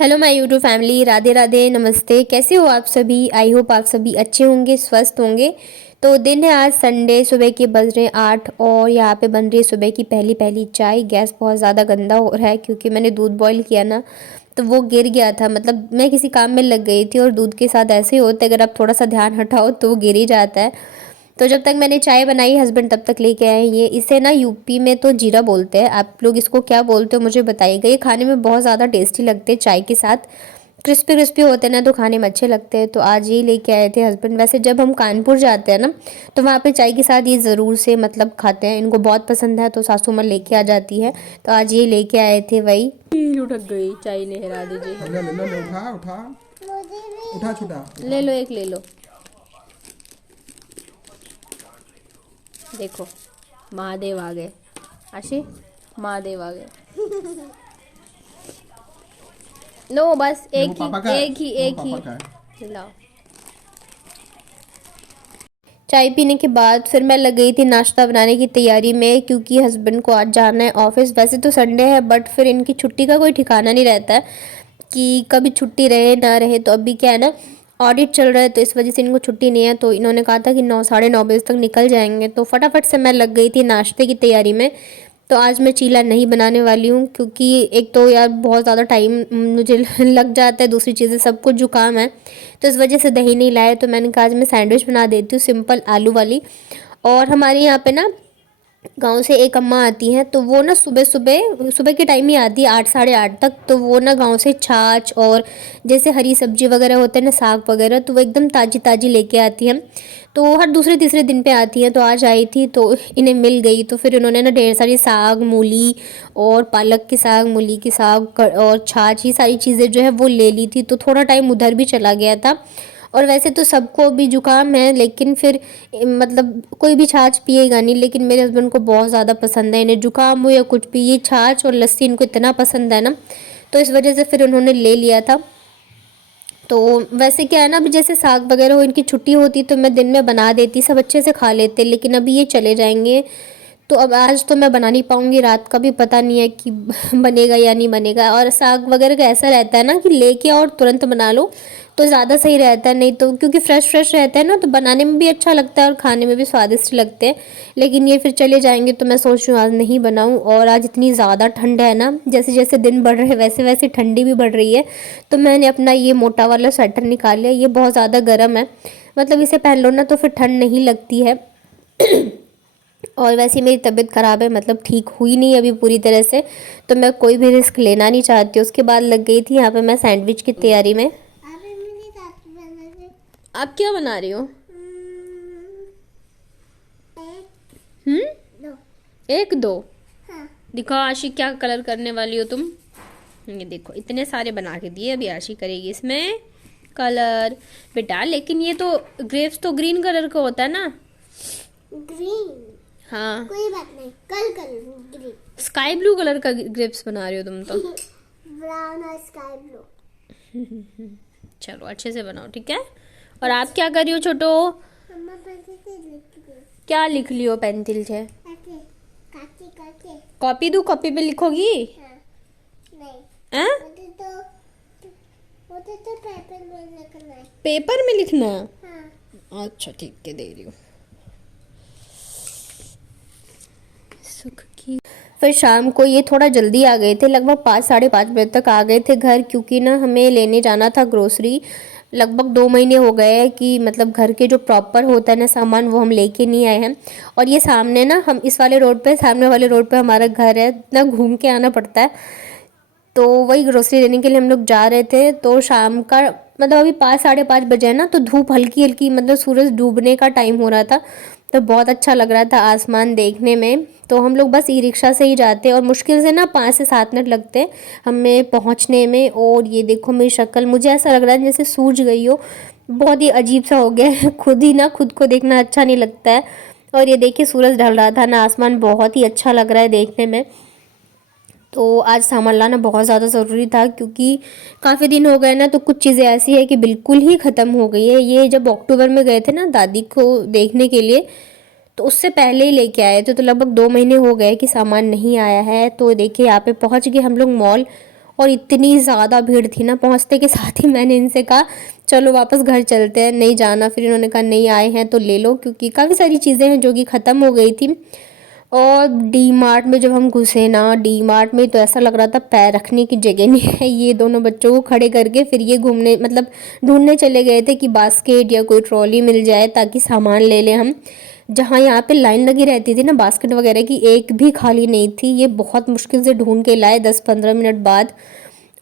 Hello my YouTube family, Radhe Radhe, नमस्ते। कैसे हो आप सभी? आई होप आप सभी अच्छे होंगे, स्वस्थ होंगे। तो दिन है आज संडे, सुबह के बज रहे हैं 8 और यहाँ पे बन रही है सुबह की पहली पहली चाय। गैस बहुत ज़्यादा गंदा हो रहा है क्योंकि मैंने दूध बॉईल किया ना, तो वो गिर गया था। मतलब मैं किसी काम में लग गई थी और दूध के साथ ऐसे ही होता है, अगर आप थोड़ा सा ध्यान हटाओ तो वो गिर ही जाता है। तो जब तक मैंने चाय बनाई, हस्बैंड तब तक लेके आए ये। इसे ना यूपी में तो जीरा बोलते हैं, आप लोग इसको क्या बोलते हो मुझे बताइएगा। ये खाने में बहुत ज़्यादा टेस्टी लगते हैं चाय के साथ, क्रिस्पी क्रिस्पी होते हैं ना, तो खाने में अच्छे लगते हैं। तो आज ये लेके आए थे हस्बैंड। वैसे जब हम कानपुर जाते हैं ना, तो वहाँ पे चाय के साथ ये ज़रूर से मतलब खाते हैं, इनको बहुत पसंद है, तो सासू माँ लेके आ जाती है। तो आज ये लेके आए थे वही। लुढ़क गई चाय, ने हिरा दीजिए। ले ले ले ले, उठा उठा उठा छोटा ले उठा। लो, एक ले लो। देखो, महादेव आ गए। आशी, महादेव आ गए। नो, बस वो एक पापा ही का है, एक ही वो एक पापा ही का है। लाओ। चाय पीने के बाद फिर मैं लग गई थी नाश्ता बनाने की तैयारी में, क्योंकि हस्बैंड को आज जाना है ऑफिस। वैसे तो संडे है, बट फिर इनकी छुट्टी का कोई ठिकाना नहीं रहता है कि कभी छुट्टी रहे ना रहे। तो अभी क्या है ना, ऑडिट चल रहा है, तो इस वजह से इनको छुट्टी नहीं है। तो इन्होंने कहा था कि 9 साढ़े 9 बजे तक निकल जाएंगे। तो फटाफट से मैं लग गई थी नाश्ते की तैयारी में। तो आज मैं चीला नहीं बनाने वाली हूँ, क्योंकि एक तो यार बहुत ज़्यादा टाइम मुझे लग जाता है, दूसरी चीज़ें सब कुछ जुकाम है, तो इस वजह से दही नहीं लाया। तो मैंने कहा आज मैं सैंडविच बना देती हूँ, सिंपल आलू वाली। और हमारे यहाँ पे ना गांव से एक अम्मा आती हैं, तो वो ना सुबह सुबह सुबह के टाइम ही आती है, 8 साढ़े 8 तक। तो वो ना गांव से छाछ और जैसे हरी सब्जी वगैरह होते हैं ना, साग वगैरह, तो वो एकदम ताज़ी ताज़ी लेके आती हैं। तो हर दूसरे तीसरे दिन पे आती हैं। तो आज आई थी तो इन्हें मिल गई, तो फिर इन्होंने ना ढेर सारी साग, मूली और पालक के साग, मूली के साग और छाछ, ये सारी चीज़ें जो है वो ले ली थी। तो थोड़ा टाइम उधर भी चला गया था। और वैसे तो सबको भी जुकाम है, लेकिन फिर मतलब कोई भी छाछ पिएगा नहीं, लेकिन मेरे हस्बैंड को बहुत ज़्यादा पसंद है, इन्हें जुकाम हो या कुछ भी, ये छाछ और लस्सी इनको इतना पसंद है ना, तो इस वजह से फिर उन्होंने ले लिया था। तो वैसे क्या है ना, अभी जैसे साग वगैरह हो, इनकी छुट्टी होती तो मैं दिन में बना देती, सब अच्छे से खा लेते, लेकिन अभी ये चले जाएंगे। तो अब आज तो मैं बना नहीं पाऊँगी, रात का भी पता नहीं है कि बनेगा या नहीं बनेगा। और साग वगैरह का ऐसा रहता है ना कि लेके और तुरंत बना लो तो ज़्यादा सही रहता है, नहीं तो क्योंकि फ्रेश फ्रेश रहता है ना, तो बनाने में भी अच्छा लगता है और खाने में भी स्वादिष्ट लगते हैं। लेकिन ये फिर चले जाएंगे, तो मैं सोच रही हूँ आज नहीं बनाऊँ। और आज इतनी ज़्यादा ठंड है ना, जैसे जैसे दिन बढ़ रहे हैं वैसे वैसे ठंडी भी बढ़ रही है। तो मैंने अपना ये मोटा वाला स्वेटर निकाल लिया, ये बहुत ज़्यादा गर्म है, मतलब इसे पहन लो ना तो फिर ठंड नहीं लगती है। और वैसे ही मेरी तबीयत ख़राब है, मतलब ठीक हुई नहीं अभी पूरी तरह से, तो मैं कोई भी रिस्क लेना नहीं चाहती। उसके बाद लग गई थी यहाँ पे मैं सैंडविच की तैयारी में। आप क्या बना रही हो? हम्म, एक दो। हाँ। दिखाओ आशी, क्या कलर करने वाली हो तुम? ये देखो, इतने सारे बना के दिए, अभी आशी करेगी इसमें कलर बेटा। लेकिन ये तो ग्रेप्स तो ग्रीन कलर का होता है ना। ग्रीन, हाँ, कोई बात नहीं, कल कर ग्रीन। स्काई ब्लू कलर का ग्रेप्स बना रही हो तुम तो। ब्राउन और स्काई ब्लू। चलो अच्छे से बनाओ, ठीक है। और आप क्या कर रही हो छोटो? मम्मा पेंसिल से लिख दे। क्या लिख लियो पेंसिल से? ऐसे काटे काटे। कॉपी दू, कॉपी पे लिखोगी? हाँ। नहीं, हैं? मुझे तो पेपर में लिखना है। पेपर में लिखना है? हाँ। अच्छा ठीक है, दे रही हूँ। सुख की। फिर शाम को ये थोड़ा जल्दी आ गए थे, लगभग 5 साढ़े 5 बजे तक आ गए थे घर, क्योंकि ना हमें लेने जाना था ग्रोसरी। लगभग 2 महीने हो गए हैं कि मतलब घर के जो प्रॉपर होता है ना सामान, वो हम लेके नहीं आए हैं। और ये सामने ना, हम इस वाले रोड पे, सामने वाले रोड पे हमारा घर है, इतना घूम के आना पड़ता है। तो वही ग्रोसरी लेने के लिए हम लोग जा रहे थे। तो शाम का मतलब अभी 5 साढ़े 5 बजे है ना, तो धूप हल्की हल्की, मतलब सूरज डूबने का टाइम हो रहा था। तो बहुत अच्छा लग रहा था आसमान देखने में। तो हम लोग बस ई रिक्शा से ही जाते, और मुश्किल से ना 5 से 7 मिनट लगते हमें पहुंचने में। और ये देखो मेरी शक्ल, मुझे ऐसा लग रहा है जैसे सूज गई हो, बहुत ही अजीब सा हो गया है। खुद ही ना खुद को देखना अच्छा नहीं लगता है। और ये देखिए सूरज ढल रहा था ना, आसमान बहुत ही अच्छा लग रहा है देखने में। तो आज सामान लाना बहुत ज़्यादा ज़रूरी था, क्योंकि काफ़ी दिन हो गए ना, तो कुछ चीज़ें ऐसी है कि बिल्कुल ही ख़त्म हो गई है। ये जब अक्टूबर में गए थे ना दादी को देखने के लिए, तो उससे पहले ही लेके आए थे, तो लगभग 2 महीने हो गए कि सामान नहीं आया है। तो देखिए यहाँ पे पहुँच गए हम लोग मॉल, और इतनी ज़्यादा भीड़ थी ना, पहुंचते के साथ ही मैंने इनसे कहा चलो वापस घर चलते हैं, नहीं जाना। फिर इन्होंने कहा नहीं आए हैं तो ले लो, क्योंकि काफ़ी सारी चीज़ें हैं जो कि ख़त्म हो गई थी। और डी मार्ट में जब हम घुसे ना, डी मार्ट में तो ऐसा लग रहा था पैर रखने की जगह नहीं है। ये दोनों बच्चों को खड़े करके फिर ये घूमने मतलब ढूंढने चले गए थे कि बास्केट या कोई ट्रॉली मिल जाए ताकि सामान ले लें हम। जहाँ यहाँ पे लाइन लगी रहती थी ना बास्केट वगैरह की, एक भी खाली नहीं थी। ये बहुत मुश्किल से ढूंढ के लाए 10-15 मिनट बाद।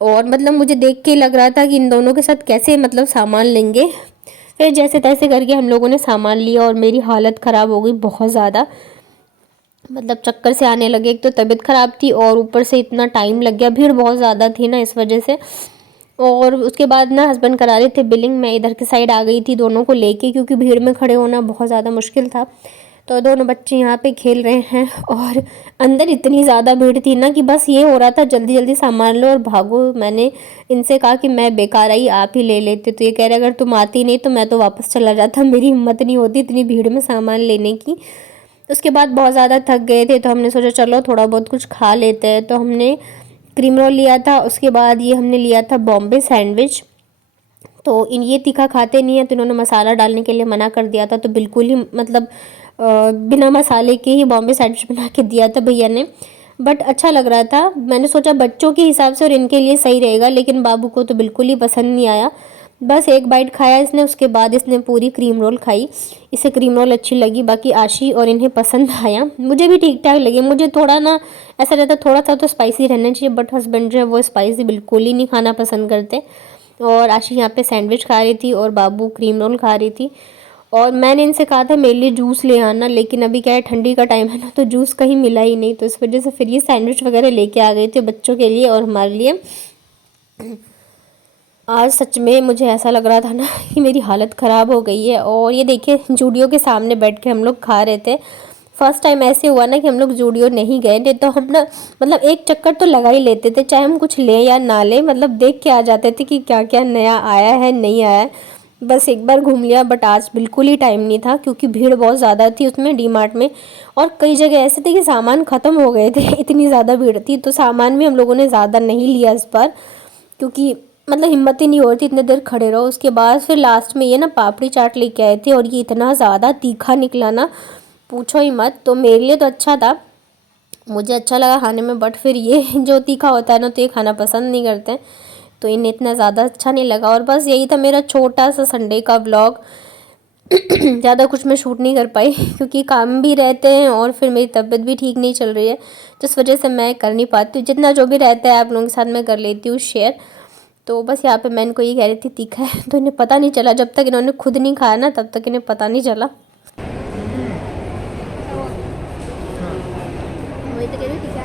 और मतलब मुझे देख के लग रहा था कि इन दोनों के साथ कैसे मतलब सामान लेंगे। फिर जैसे तैसे करके हम लोगों ने सामान लिया और मेरी हालत ख़राब हो गई बहुत ज़्यादा। मतलब चक्कर से आने लगे, एक तो तबीयत ख़राब थी और ऊपर से इतना टाइम लग गया, भीड़ बहुत ज़्यादा थी ना इस वजह से। और उसके बाद ना हस्बैंड करा रहे थे बिलिंग, मैं इधर की साइड आ गई थी दोनों को लेके, क्योंकि भीड़ में खड़े होना बहुत ज़्यादा मुश्किल था। तो दोनों बच्चे यहाँ पे खेल रहे हैं और अंदर इतनी ज़्यादा भीड़ थी ना कि बस ये हो रहा था जल्दी जल्दी सामान लो और भागो। मैंने इनसे कहा कि मैं बेकार आई, आप ही ले लेते। तो ये कह रहे अगर तुम आती नहीं तो मैं तो वापस चला जाता, मेरी हिम्मत नहीं होती इतनी भीड़ में सामान लेने की। उसके बाद बहुत ज़्यादा थक गए थे तो हमने सोचा चलो थोड़ा बहुत कुछ खा लेते हैं। तो हमने क्रीम रोल लिया था, उसके बाद ये हमने लिया था बॉम्बे सैंडविच। तो इन ये तीखा खाते नहीं है तो इन्होंने मसाला डालने के लिए मना कर दिया था, तो बिल्कुल ही मतलब बिना मसाले के ही बॉम्बे सैंडविच बना के दिया था भैया ने। बट अच्छा लग रहा था, मैंने सोचा बच्चों के हिसाब से और इनके लिए सही रहेगा, लेकिन बाबू को तो बिल्कुल ही पसंद नहीं आया। बस एक बाइट खाया इसने, उसके बाद इसने पूरी क्रीम रोल खाई। इसे क्रीम रोल अच्छी लगी, बाकी आशी और इन्हें पसंद आया, मुझे भी ठीक ठाक लगे। मुझे थोड़ा ना ऐसा रहता थोड़ा सा तो स्पाइसी रहना चाहिए, बट हस्बैंड जो है वो स्पाइसी बिल्कुल ही नहीं खाना पसंद करते। और आशी यहाँ पे सैंडविच खा रही थी और बाबू क्रीम रोल खा रही थी। और मैंने इनसे कहा था मेरे लिए जूस ले आना, लेकिन अभी क्या है ठंडी का टाइम है ना, तो जूस कहीं मिला ही नहीं। तो इस वजह से फिर ये सैंडविच वगैरह लेके आ गए थे बच्चों के लिए और हमारे लिए। आज सच में मुझे ऐसा लग रहा था ना कि मेरी हालत ख़राब हो गई है। और ये देखिए जूडियो के सामने बैठ के हम लोग खा रहे थे। फर्स्ट टाइम ऐसे हुआ ना कि हम लोग जूडियो नहीं गए, नहीं तो हम ना मतलब एक चक्कर तो लगा ही लेते थे, चाहे हम कुछ लें या ना लें, मतलब देख के आ जाते थे कि क्या क्या नया आया है नहीं आया है। बस एक बार घूम लिया, बट आज बिल्कुल ही टाइम नहीं था क्योंकि भीड़ बहुत ज़्यादा थी उसमें डी मार्ट में। और कई जगह ऐसे थे कि सामान ख़त्म हो गए थे इतनी ज़्यादा भीड़ थी। तो सामान भी हम लोगों ने ज़्यादा नहीं लिया इस बार, क्योंकि मतलब हिम्मत ही नहीं हो रही थी इतने देर खड़े रहो। उसके बाद फिर लास्ट में ये ना पापड़ी चाट लेके आए थे और ये इतना ज़्यादा तीखा निकला ना पूछो ही मत। तो मेरे लिए तो अच्छा था, मुझे अच्छा लगा खाने में, बट फिर ये जो तीखा होता है ना तो ये खाना पसंद नहीं करते हैं, तो इन्हें इतना ज़्यादा अच्छा नहीं लगा। और बस यही था मेरा छोटा सा संडे का व्लॉग। ज़्यादा कुछ मैं शूट नहीं कर पाई क्योंकि काम भी रहते हैं और फिर मेरी तबीयत भी ठीक नहीं चल रही है, जिस वजह से मैं कर नहीं पाती हूँ। जितना जो भी रहता है आप लोगों के साथ मैं कर लेती हूँ शेयर। तो बस यहाँ पे मैं इनको ये कह रही थी तीखा है, तो इन्हें पता नहीं चला, जब तक इन्होंने खुद नहीं खाया ना तब तक इन्हें पता नहीं चला। वही तो कह रही तीखा